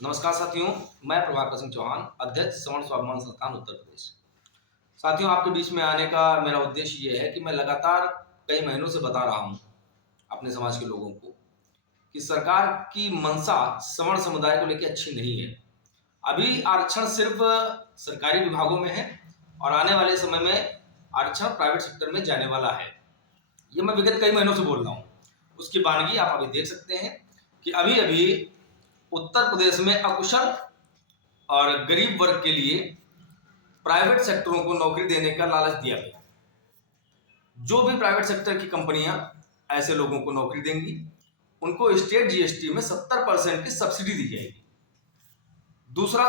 नमस्कार साथियों, मैं प्रभाकर सिंह चौहान, अध्यक्ष सवर्ण स्वाभिमान संस्थान उत्तर प्रदेश। साथियों, आपके बीच में आने का मेरा उद्देश्य ये है कि मैं लगातार कई महीनों से बता रहा हूँ अपने समाज के लोगों को कि सरकार की मंशा सवर्ण समुदाय को लेकर अच्छी नहीं है। अभी आरक्षण सिर्फ सरकारी विभागों में है और आने वाले समय में आरक्षण प्राइवेट सेक्टर में जाने वाला है। ये मैं विगत कई महीनों से बोल रहा हूँ। उसकी बानगी आप अभी देख सकते हैं कि अभी अभी उत्तर प्रदेश में अकुशल और गरीब वर्ग के लिए प्राइवेट सेक्टरों को नौकरी देने का लालच दिया गया। जो भी प्राइवेट सेक्टर की कंपनियां ऐसे लोगों को नौकरी देंगी, उनको स्टेट जीएसटी में 70% की सब्सिडी दी जाएगी। दूसरा,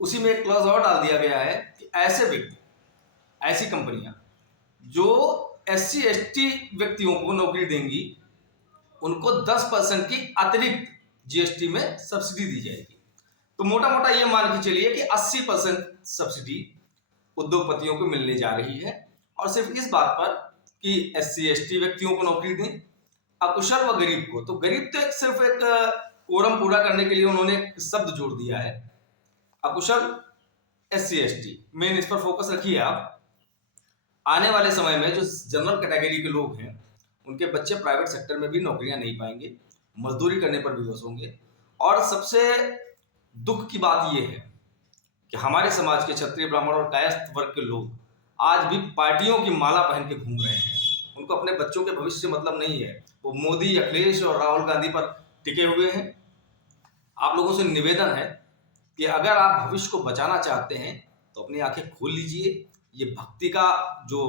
उसी में एक क्लॉज और डाल दिया गया है कि ऐसे व्यक्ति, ऐसी कंपनियां जो एससी एसटी व्यक्तियों को नौकरी देंगी, उनको 10% की अतिरिक्त जीएसटी में सब्सिडी दी जाएगी। तो मोटा मोटा ये मान के चलिए कि 80% सब्सिडी उद्योगपतियों को मिलने जा रही है, और सिर्फ इस बात पर कि एससी एसटी व्यक्तियों को नौकरी दें, अकुशल व गरीब को। तो गरीब तो सिर्फ एक कोरम पूरा करने के लिए उन्होंने एक शब्द जोड़ दिया है, अकुशल एससी एसटी। मेन इस पर फोकस रखिए आप। आने वाले समय में जो जनरल कैटेगरी के लोग हैं, उनके बच्चे प्राइवेट सेक्टर में भी नौकरियां नहीं पाएंगे, मजदूरी करने पर विवश होंगे। और सबसे दुख की बात यह है कि हमारे समाज के क्षत्रिय, ब्राह्मण और कायस्थ वर्ग के लोग आज भी पार्टियों की माला पहन के घूम रहे हैं। उनको अपने बच्चों के भविष्य से मतलब नहीं है। वो मोदी, अखिलेश और राहुल गांधी पर टिके हुए हैं। आप लोगों से निवेदन है कि अगर आप भविष्य को बचाना चाहते हैं तो अपनी आंखें खोल लीजिए। ये भक्ति का जो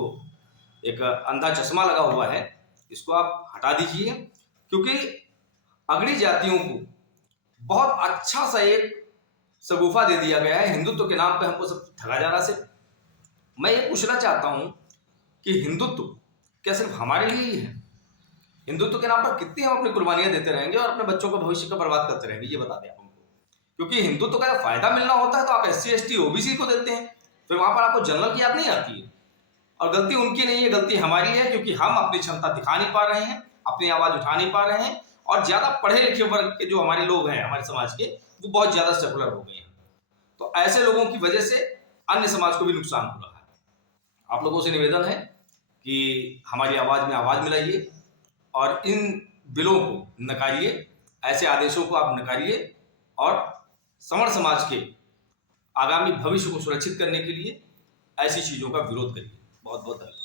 एक अंधा चश्मा लगा हुआ है, इसको आप हटा दीजिए, क्योंकि अगड़ी जातियों को बहुत अच्छा सा एक सगुफा दे दिया गया है। हिंदुत्व के नाम पे हमको सब ठगा जा रहा है। मैं ये पूछना चाहता हूं कि हिंदुत्व क्या सिर्फ हमारे लिए ही है? हिंदुत्व के नाम पर कितनी हम अपनी कुर्बानियां देते रहेंगे और अपने बच्चों का भविष्य का बर्बाद करते रहेंगे? ये बता दें आप हमको। क्योंकि हिंदुत्व का फायदा मिलना होता है तो आप एससी एसटी ओबीसी को देते हैं, फिर वहां पर आपको जनरल की याद नहीं आती है। और गलती उनकी नहीं है, गलती हमारी है, क्योंकि हम अपनी क्षमता दिखा नहीं पा रहे हैं, अपनी आवाज उठा नहीं पा रहे हैं। और ज्यादा पढ़े लिखे वर्ग के जो हमारे लोग हैं हमारे समाज के, वो बहुत ज्यादा सेकुलर हो गए हैं। तो ऐसे लोगों की वजह से अन्य समाज को भी नुकसान हो रहा है। आप लोगों से निवेदन है कि हमारी आवाज में आवाज मिलाइए और इन बिलों को नकारिए, ऐसे आदेशों को आप नकारिए और सवर्ण समाज के आगामी भविष्य को सुरक्षित करने के लिए ऐसी चीजों का विरोध करिए। बहुत बहुत धन्यवाद।